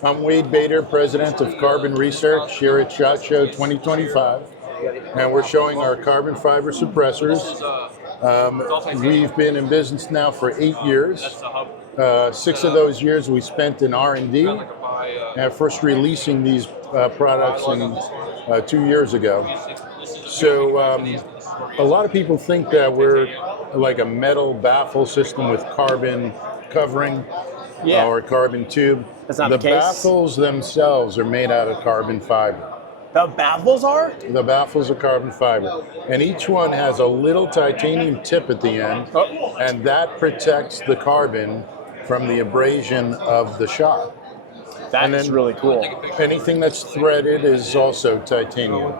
I'm Wade Bader, president of Carbon Research here at SHOT Show 2025, and we're showing our carbon fiber suppressors. We've been in business now for 8 years. 6 of those years we spent in R&D, and first releasing these products 2 years ago. So a lot of people think that we're like a metal baffle system with carbon covering or carbon tube. That's not the the case. baffles themselves are made out of carbon fiber. The baffles are? The baffles are carbon fiber. And each one has a little titanium tip at the end, and that protects the carbon from the abrasion of the shot. That is really cool. Anything that's threaded is also titanium.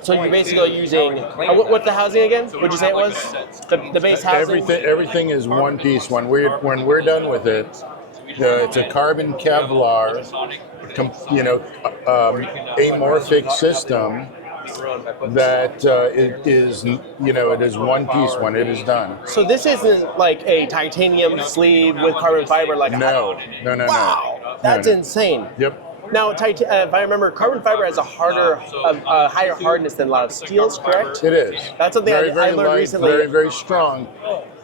So you're basically using, what's the housing again? What'd you say it was? The base housing? Everything is one piece. When we're done with it, it's a carbon Kevlar, amorphic system that it is one piece when it is done. So this isn't like a titanium sleeve with carbon fiber like No. Wow, that's insane. Yep. Now, if I remember, carbon fiber has a higher hardness than a lot of steels, correct? It is. That's something I learned light, recently. Very, very strong,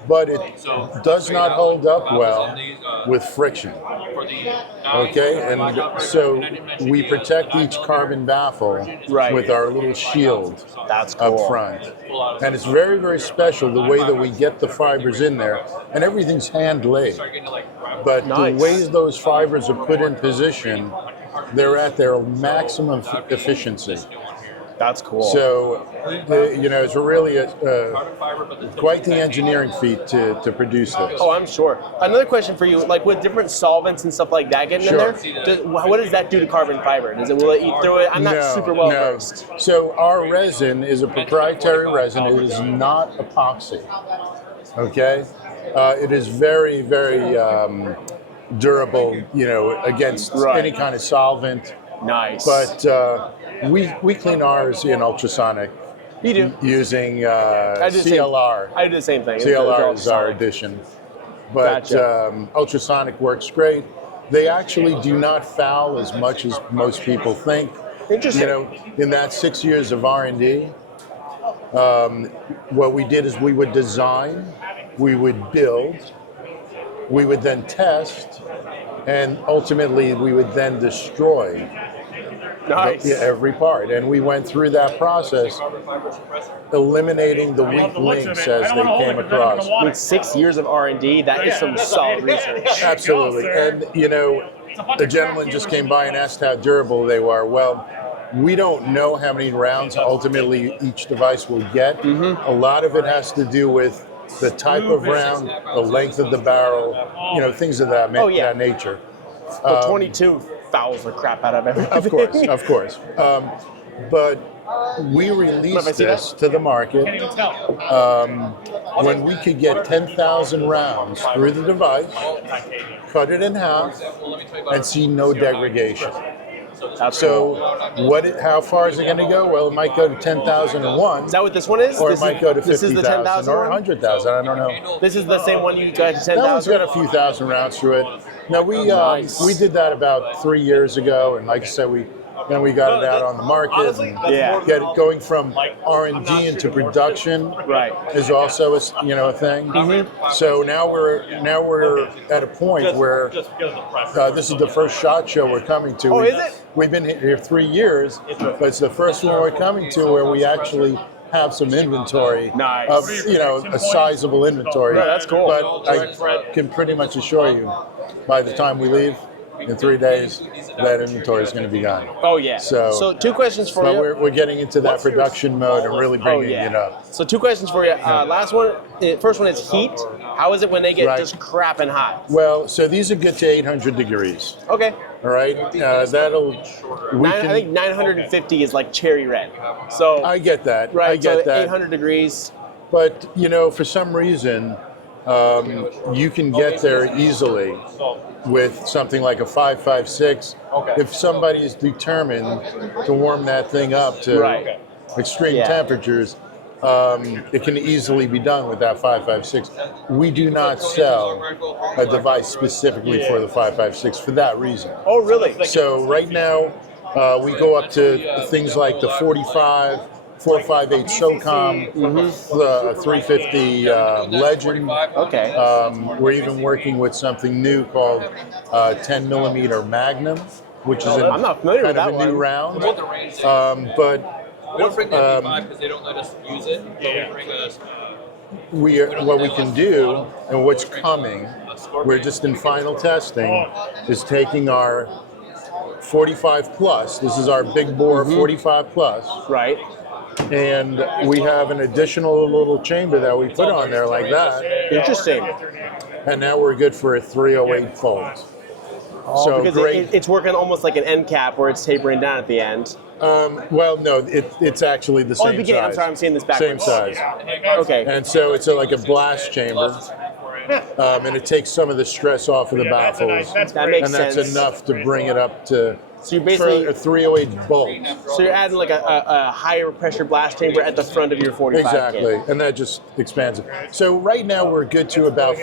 but it does not hold up well with friction. Okay, and so we protect each carbon baffle with our little shield up front. And it's very, very special the way that we get the fibers in there, and everything's hand laid. But the ways those fibers are put in position, they're at their maximum efficiency. That's cool. So, it's really quite the engineering feat to produce this. Oh, I'm sure. Another question for you, like with different solvents and stuff like that getting in there, what does that do to carbon fiber? Will it eat through it? I'm not super well versed. So our resin is a proprietary resin. It is not epoxy. Okay? It is very, very durable, against any kind of solvent. Nice. But we clean ours in ultrasonic. You do? Using CLR. I do the same thing. CLR is our addition. But ultrasonic works great. They actually do not foul as much as most people think. Interesting. In that 6 years of R&D, what we did is we would design, we would build, we would then test, and ultimately we would then destroy every part. And we went through that process, eliminating the weak links as they came across. With 6 years of R&D, that is some solid research. Absolutely. And, the gentleman just came by and asked how durable they were. Well, we don't know how many rounds ultimately each device will get. A lot of it has to do with the type of round, the length of the barrel, things of that nature. 22 fouls the crap out of everything. Of course. But we released this to the market when we could get 10,000 rounds through the device, cut it in half, and see no degradation. How far is it going to go? Well, it might go to 10,001. Is that what this one is? Or it might go to 50,000 or 100,000. 100,000. I don't know. This is the same one you got to 10,000? That one's got a few thousand rounds through it. No, we did that about 3 years ago, and like I said, we got it out on the market. And get it going from R&D into production is also a thing. So now we're at a point where this is the first SHOT Show we're coming to. Oh, is it? We've been here 3 years, but it's the first one we're coming to where we actually have some inventory of a sizable inventory. That's cool. But I can pretty much assure you, by the time we leave in 3 days, that inventory is going to be gone. Oh yeah. So 2 questions for you. We're getting into that production mode and really bringing it up. So 2 questions for you. First one is heat. How is it when they get just crapping hot? Well, so these are good to 800 degrees. Okay. All right. I think 950 is like cherry red. So I get that. Right. I get that. 800 degrees. But for some reason, you can get there easily with something like a 556. If somebody is determined to warm that thing up to extreme temperatures, it can easily be done with that 5.56. We do not sell a device specifically for the 5.56 for that reason. Oh, really? So right now, we go up to things like the 45, 458 SOCOM, 350 Legend. Okay. We're even working with something new called 10 millimeter Magnum, which is I'm not familiar kind with of that a new one. round. But We don't bring the MP5 because they don't let us use it. But we bring us. what we can do and what's coming, we're just in final testing, is taking our 45 plus. This is our big bore 45 plus. Right. And we have an additional little chamber that we put on there like that. Interesting. And now we're good for a 308 fold. So Because great. it's working almost like an end cap where it's tapering down at the end. Well, no, it's actually the Oh, same the beginning. size. I'm sorry, I'm seeing this Same backwards. size. Okay. And so it's like a blast chamber. And it takes some of the stress off of the baffles. That makes And that's sense. enough to bring it up to So you're basically a 308 bolt. so you're adding like a higher pressure blast chamber at the front of your 45 Exactly, kit. and that just expands it. So right now we're good to about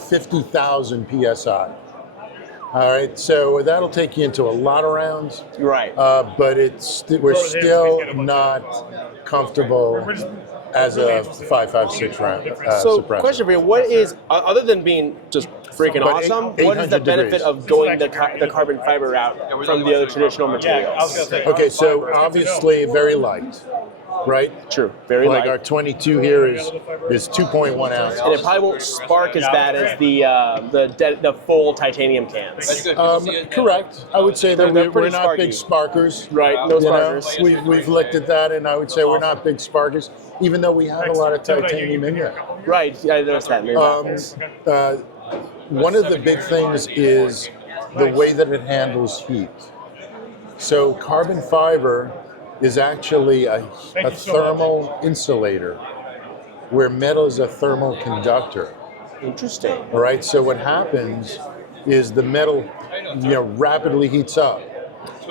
50,000 psi. All right, so that'll take you into a lot of rounds, Right. but we're still not comfortable as a 5.56 round So, suppressor. question for you: what is, other than being just freaking But awesome, what is the 800 benefit degrees. of going the carbon fiber route from the other traditional materials? Okay, so obviously very light, right? True, very Like light. our 22 here is 2.1 ounces. And it probably won't spark as bad as the full titanium cans. Correct. I would say that They're we're pretty not big sparky. sparkers. Right, no You know, sparkers. we've looked at that, and I would say we're not big sparkers, even though we have a lot of titanium in there. Right, I noticed that. Maybe One of the big things is the way that it handles heat. So carbon fiber is actually a thermal insulator, where metal is a thermal conductor. Interesting. All right. So what happens is the metal, rapidly heats up,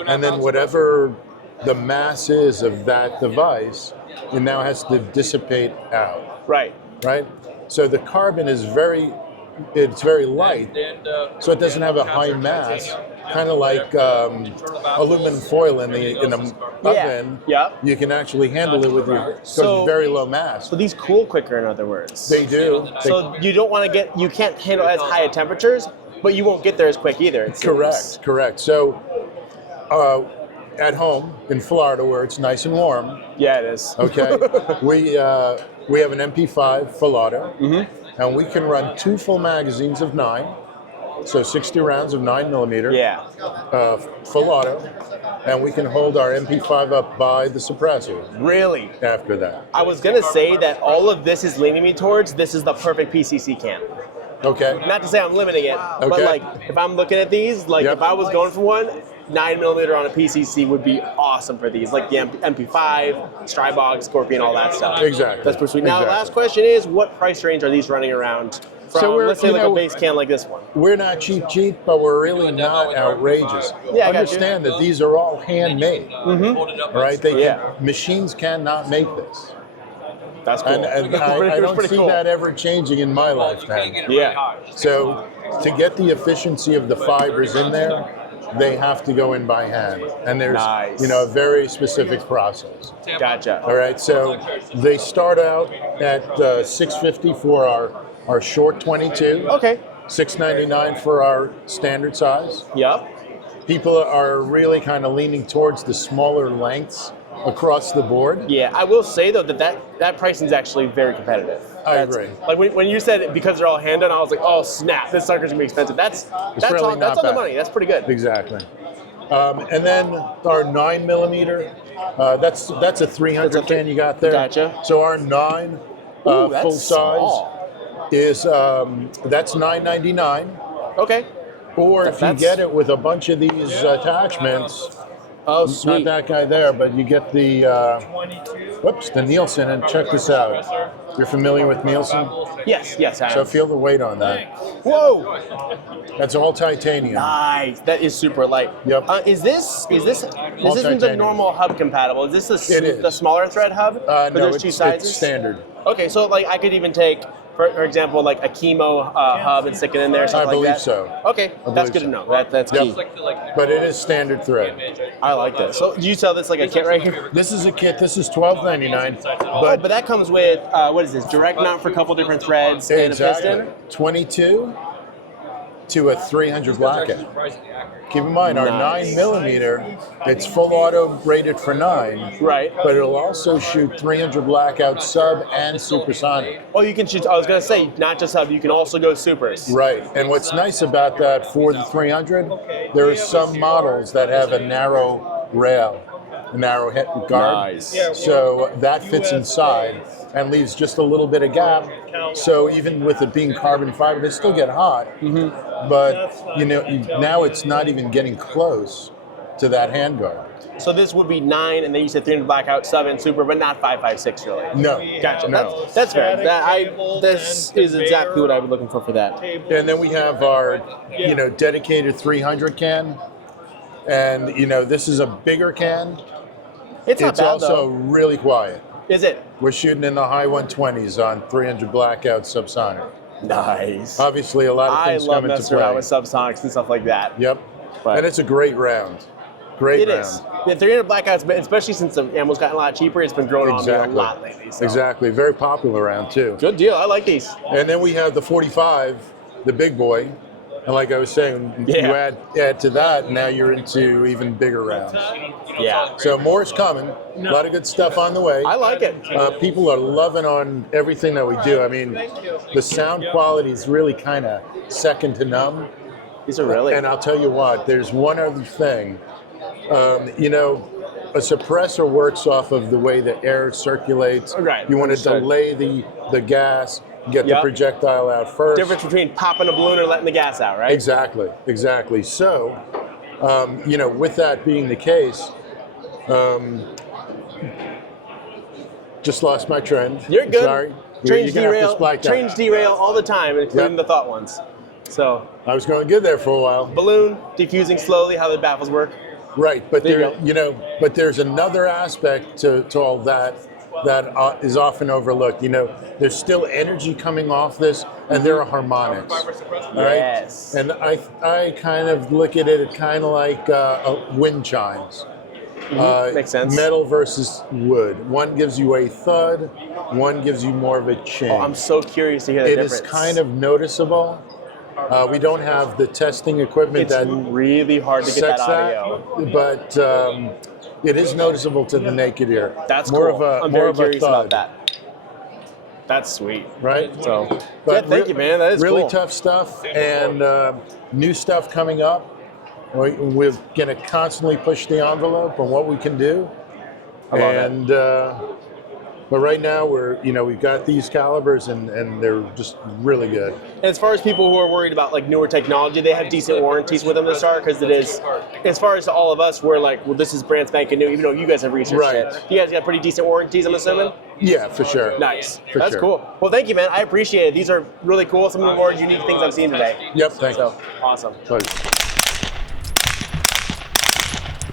and then whatever the mass is of that device, it now has to dissipate out. Right. Right. So the carbon is very light, so it doesn't have a high mass. Kind of like aluminum foil in the oven. Yeah. You can actually handle it with your So- very low mass. So these cool quicker, in other words. They do. So you don't want to you can't handle as high temperatures, but you won't get there as quick either. It seems. Correct. So at home in Florida, where it's nice and warm, Yeah, it is. okay, we have an MP5 full auto, and we can run 2 full magazines of 9, so 60 rounds of 9 millimeter. Yeah. Full auto, and we can hold our MP5 up by the suppressor Really? after that. I was gonna say that all of this is leaning me towards this is the perfect PCC can. Okay. Not to say I'm limiting it, but Okay. like if I'm looking at these, like Yep. if I was going for one, 9 millimeter on a PCC would be awesome for these, like the MP5, Strybog, Scorpion, all that stuff. Exactly. That's pretty sweet. Now, the Exactly. last question is, what price range are these running around? From, So we're- let's say you like know- a base can like this one. We're not cheap, but we're really not outrageous. Yeah, I got you. Understand that these are all handmade. All right, Yeah. machines cannot make this. That's cool. And I don't Pretty see cool. that ever changing in my lifetime. Yeah. So to get the efficiency of the fibers in there, they have to go in by hand. And there's Nice. a very specific process. Gotcha. All right, so they start out at $650 for our short 22. Okay. $699 for our standard size. Yep. People are really kind of leaning towards the smaller lengths across the board. Yeah, I will say though that pricing is actually very competitive. I agree. Like when you said it because they're all hand done, I was like, oh snap, this sucker's gonna be expensive. That's really all, that's not all the bad. money. That's pretty good. Exactly. And then our 9 millimeter, that's a 300 can you got there. Gotcha. So our 9 Ooh, that's full size small. is that's $9.99. Okay. Or if you That's- get it with a bunch of these attachments, Oh, Not sweet. that guy there, but you get the the Nielsen, and check this out. You're familiar with Nielsen? Yes, yes. I So am. feel the weight on that. Whoa! That's all titanium. Nice. That is super light. Yep. This isn't the titanium. normal hub compatible? Is this It is. the smaller thread hub? Or No, there's it's, two sizes? it's standard. Okay, so like I could even take, for example, like a chemo hub and stick it in there, something I like that. believe so. Okay, that's good to know. That's Yep. key. But it is standard thread. I like that. So do you sell this like a kit right here? This is a kit. This is $12.99. But that comes with what is this? Direct mount for a couple different threads and a Exactly. piston. 22 to a 300 blackout. Keep in mind, our Nice. 9mm, it's full auto rated for 9, Right. but it'll also shoot 300 blackout sub and supersonic. Oh, you can shoot. I was gonna say not just hub. You can also go supers. Right. And what's nice about that for the 300, there are some models that have a narrow rail, a narrow head guard. Nice. So that fits inside and leaves just a little bit of gap. So even with it being carbon fiber, they still get hot. But now it's not even getting close to that handguard. So this would be 9, and then you said 300 blackout sub and super, but not 5.56 really. No. Gotcha. No. That's fair. This is exactly what I was looking for that. And then we have our, dedicated 300 can. And, this is a bigger can. It's not bad also though. really quiet. Is it? We're shooting in the high 120s on 300 blackout subsonic. Nice. Obviously, a lot of I things love come into messing around play. with subsonics and stuff like that. Yep. But And it's a great round. Great it round. is. Yeah, 300 blackouts, but especially since the ammo's gotten a lot cheaper, it's been growing on me a lot lately. So. Exactly. Very popular round, too. Good deal. I like these. And then we have the 45, the big boy. And like I was saying, you add to that, now you're into even bigger rounds. Yeah. So more is coming. A lot of good stuff on the way. I like it. People are loving on everything that we do. I mean, the sound quality is really kind of second to none. These are really. And I'll tell you what, there's one other thing. A suppressor works off of the way the air circulates. Right. You want to delay the gas, get the projectile out first. Difference between popping a balloon or letting the gas out, right? Exactly. So, with that being the case, just lost my trend. You're good. Sorry. Trains You're gonna have to derail. spike that. Trains derail all the time, including Yep. the thought ones. So I was going good there for a while. balloon diffusing slowly, how the baffles work. Right, but There you but there's another aspect to all that is often overlooked. There's still energy coming off this, and there are harmonics. All right? Yes. And I kind of look at it kind of like wind chimes. Makes sense. Metal versus wood. One gives you a thud, one gives you more of a ching. Oh, I'm so curious to hear the It difference. is kind of noticeable. We don't have the testing equipment It's that really hard to get that sets audio. but it is noticeable to the naked ear. That's more cool. of a I'm more very of a curious thud, about that. That's sweet. right? So, But yeah, thank you, man. That is really cool. tough stuff, and new stuff coming up. We're going to constantly push the envelope on what we can do. I love it. And but right now we've got these calibers and they're just really good. And as far as people who are worried about like newer technology, they have decent warranties with them to start because it is. As far as all of us, we're like, well, this is brand spanking new, even though you guys have researched Right. it. You guys got pretty decent warranties, I'm assuming. Yeah, for sure. Nice. For That's sure. cool. Well, thank you, man. I appreciate it. These are really cool. Some of the more unique things I've seen today. Yep, thanks. So awesome. Pleasure.